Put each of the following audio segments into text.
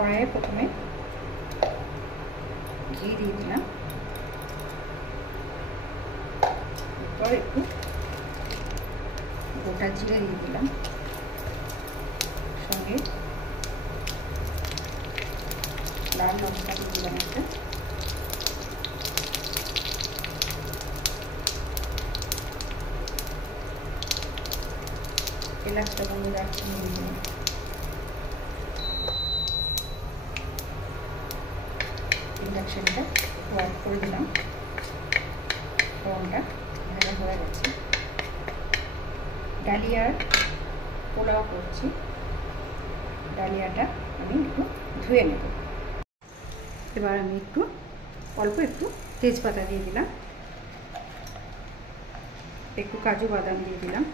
কড়াইয়ে প্রথমে ঘি দিয়ে দিলাম, এরপর একটু গোটা জিরে দিয়ে দিলাম, সঙ্গে লাল লঙ্কা দিয়ে দিলাম একটা, এলাচটা গুঁড়ো দারচিনি দিয়ে দিলাম, ইন্ডাকশনটা একটু অফ করে দিলাম, ফোড়নটা ভাজা হয়ে গেছে। ডালিয়ার পোলাও করছি, ডালিয়াটা আমি একটু ধুয়ে নেব। এবার আমি অল্প একটু তেজপাতা দিয়ে দিলাম, একটু কাজু বাদাম দিয়ে দিলাম,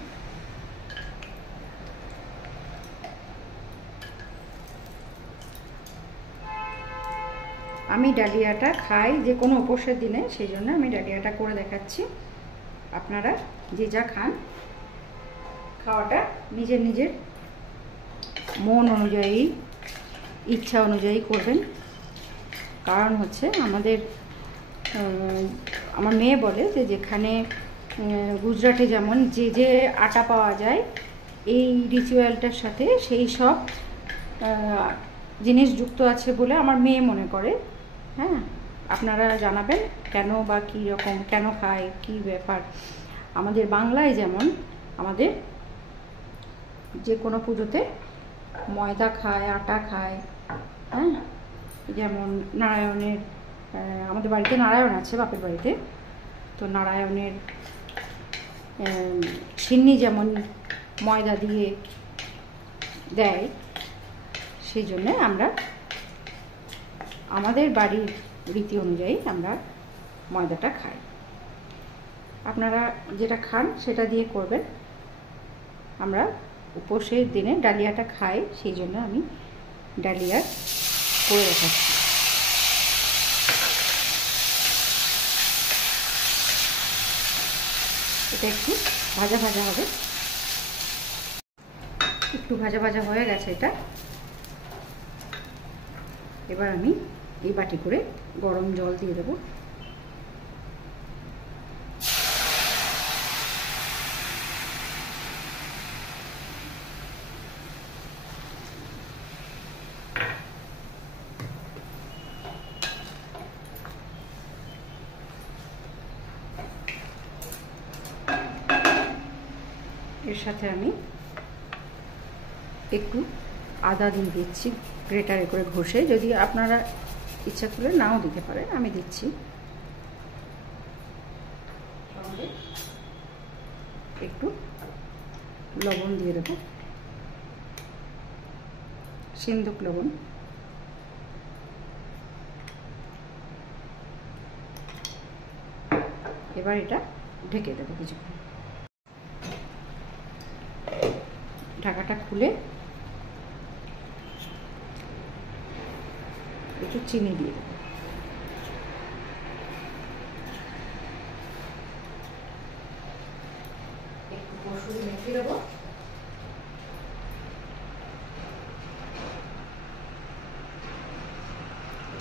আমি ডালিয়াটা খাই যে কোনো উপোসের দিনে, সেই জন্য আমি ডালিয়াটা করে দেখাচ্ছি। আপনারা যে যা খান, খাওয়াটা নিজের নিজের মন অনুযায়ী, ইচ্ছা অনুযায়ী করবেন। কারণ হচ্ছে আমার মেয়ে বলে যে যেখানে গুজরাটে যেমন যে আটা পাওয়া যায়, এই রিচুয়ালটার সাথে সেই সব জিনিস যুক্ত আছে বলে আমার মেয়ে মনে করে। হ্যাঁ, আপনারা জানাবেন কেন বা কী রকম, কেন খায়, কী ব্যাপার। আমাদের বাংলায় যেমন আমাদের যে কোনো পুজোতে ময়দা খায়, আটা খায়। হ্যাঁ, যেমন নারায়ণের, আমাদের বাড়িতে নারায়ণ আছে, বাপের বাড়িতে, তো নারায়ণের সিন্নি যেমন ময়দা দিয়ে দেয়, সেই জন্যে আমরা আমাদের বাড়ির রীতি অনুযায়ী আমরা ময়দাটা খাই। আপনারা যেটা খান সেটা দিয়ে করবেন। আমরা উপোসের দিনে ডালিয়াটা খাই, সেই জন্য আমি ডালিয়া করে রাখাচ্ছি। এটা একটু ভাজা ভাজা হবে, একটু ভাজা ভাজা হয়ে গেছে এটা। এবার আমি এই বাটি করে গরম জল দিয়ে দেবো। এর সাথে আমি একটু আদা দিয়ে দিচ্ছি, গ্রেটারে করে ঘষে। যদি আপনারা ইচ্ছা করলে নাও দিতে পারেন, আমি দিচ্ছি। সঙ্গে একটু লবণ দিয়ে দেবো, সিন্দুক লবণ। এবার এটা ঢেকে দেবো কিছুক্ষণ। ঢাকাটা খুলে একটু চিনি দিয়ে দেবো। একটু কসুরি মেথি দেবো,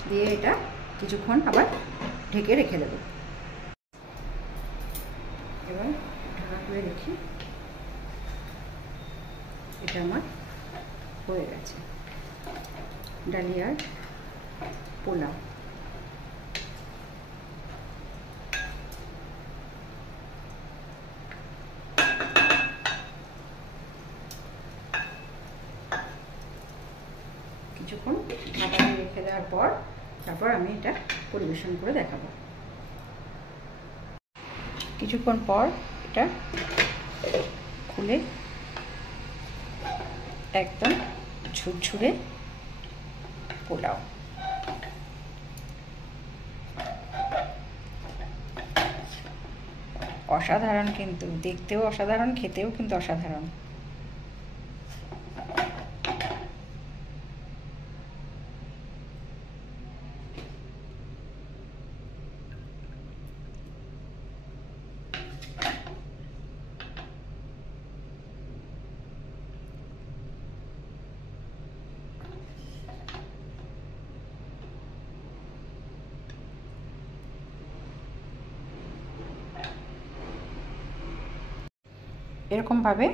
দিয়ে এটা কিছুক্ষণ আবার ঢেকে রেখে দেবো। এবার ঢাকা খুলে দেখি, এটা আমার হয়ে গেছে ডালিয়ার পোলাও। কিছুক্ষণ ঢাকা দিয়ে রেখে দেওয়ার পর তারপর আমি এটা পরিবেশন করে দেখাবো। কিছুক্ষণ পর এটা খুলে একদম ঝুরঝুরে পোলাও। অসাধারণ, কিন্তু দেখতেও অসাধারণ, খেতেও কিন্তু অসাধারণ। এরকমভাবে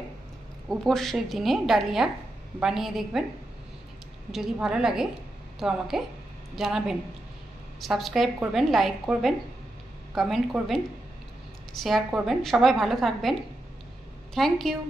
উপোসের দিনে ডালিয়া বানিয়ে দেখবেন। যদি ভালো লাগে তো আমাকে জানাবেন। সাবস্ক্রাইব করবেন, লাইক করবেন, কমেন্ট করবেন, শেয়ার করবেন। সবাই ভালো থাকবেন। Thank you.